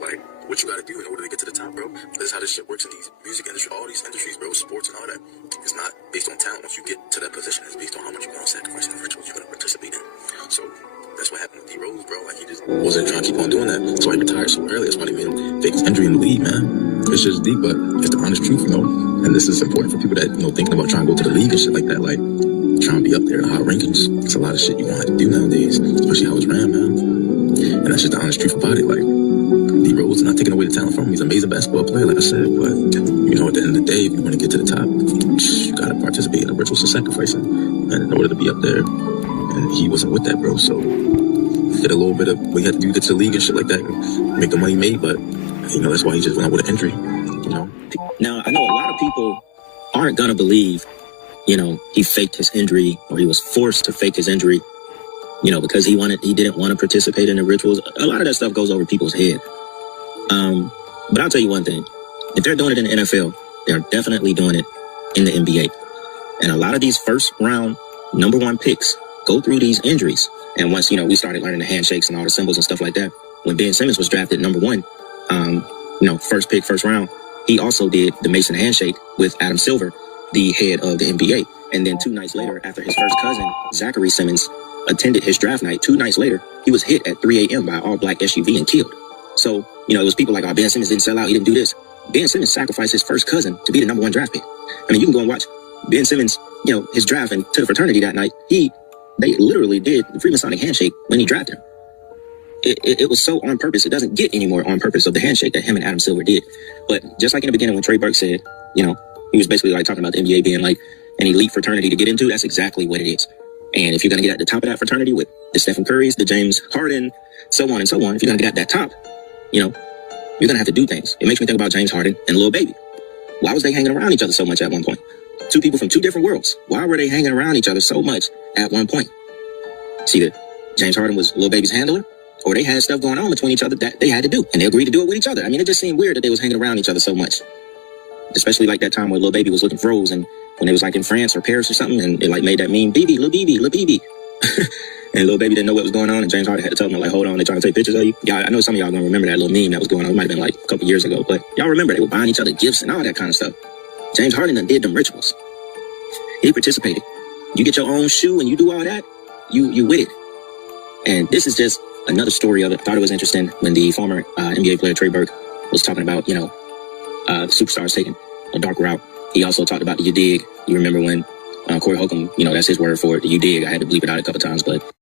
Like, what you gotta do in order to get to the top, bro. This is how this shit works in these music industry, all these industries, bro, sports and all that. It's not based on talent. Once you get to that position, it's based on how much you're gonna sacrifice and the rituals you're gonna participate in. So that's what happened with D Rose, bro. Like, he just wasn't trying to keep on doing that. That's why he retired so early. That's why they made him fake his injury in the league, man. It's just deep, but it's the honest truth, you know. And this is important for people that, you know, thinking about trying to go to the league and shit like that. Like, trying to be up there in the hot rankings. It's a lot of shit you gonna have to do nowadays, especially how it's ran, man. And that's just the honest truth about it. Like, D Rose is not taking away the talent from him. He's an amazing basketball player, like I said. But, you know, at the end of the day, if you want to get to the top, you gotta participate in the rituals of sacrificing. And in order to be up there, and he wasn't with that, bro. So, did a little bit of what he had to do to get to the league and shit like that, and make the money made. But, you know, that's why he just went out with an injury, you know. Now, I know a lot of people aren't gonna believe, you know, he faked his injury, or he was forced to fake his injury, you know, because he didn't want to participate in the rituals. A lot of that stuff goes over people's head. But I'll tell you one thing. If they're doing it in the NFL, they're definitely doing it in the NBA. And a lot of these first round number one picks go through these injuries. And once, you know, we started learning the handshakes and all the symbols and stuff like that, when Ben Simmons was drafted number one, you know, first pick, first round, he also did the Mason handshake with Adam Silver, the head of the NBA. And then 2 nights later, after his first cousin, Zachary Simmons, attended his draft night, 2 nights later, he was hit at 3 a.m. by an all-black SUV and killed. So, you know, it was people like, oh, Ben Simmons didn't sell out, he didn't do this. Ben Simmons sacrificed his first cousin to be the number one draft pick. I mean, you can go and watch Ben Simmons, you know, his draft and to the fraternity that night. They literally did the Freemasonic handshake when he drafted him. It was so on purpose. It doesn't get any more on purpose of the handshake that him and Adam Silver did. But just like in the beginning when Trey Burke said, you know, he was basically like talking about the NBA being like an elite fraternity to get into. That's exactly what it is. And if you're going to get at the top of that fraternity with the Stephen Currys, the James Harden, so on and so on, if you're going to get at that top, you know, you're going to have to do things. It makes me think about James Harden and Lil Baby. Why was they hanging around each other so much at one point? 2 people from 2 different worlds. Why were they hanging around each other so much at one point? See, that James Harden was Lil Baby's handler, or they had stuff going on between each other that they had to do, and they agreed to do it with each other. I mean, it just seemed weird that they was hanging around each other so much. Especially like that time when Lil Baby was looking froze, and when they was like in France or Paris or something, and it like made that meme, BB, Lil BB, Lil BB. And Lil Baby didn't know what was going on, and James Harden had to tell him, like, hold on, they're trying to take pictures of you. Yeah, I know some of y'all gonna remember that little meme that was going on. It might have been like a couple years ago, but y'all remember they were buying each other gifts and all that kind of stuff. James Harden done did them rituals. He participated. You get your own shoe and you do all that, you with it. And this is just another story of it. I thought it was interesting when the former NBA player Trey Burke was talking about, you know, superstars taking a dark route. He also talked about the you dig. You remember when Corey Holcomb, you know, that's his word for it, the you dig. I had to bleep it out a couple times, but